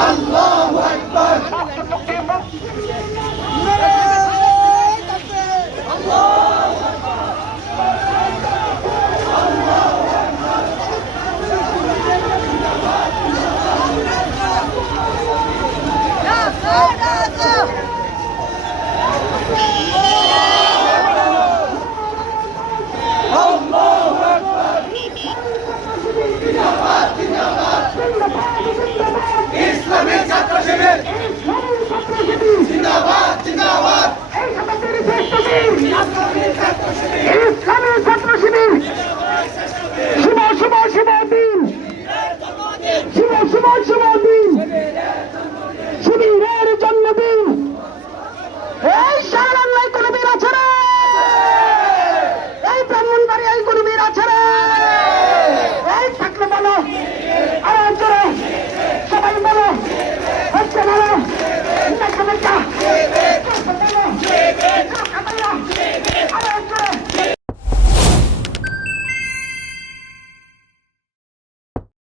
আল্লাহু আকবার Allah Akbar! Allah Akbar! জন্মদিন শুভ শুভ শুভ দিন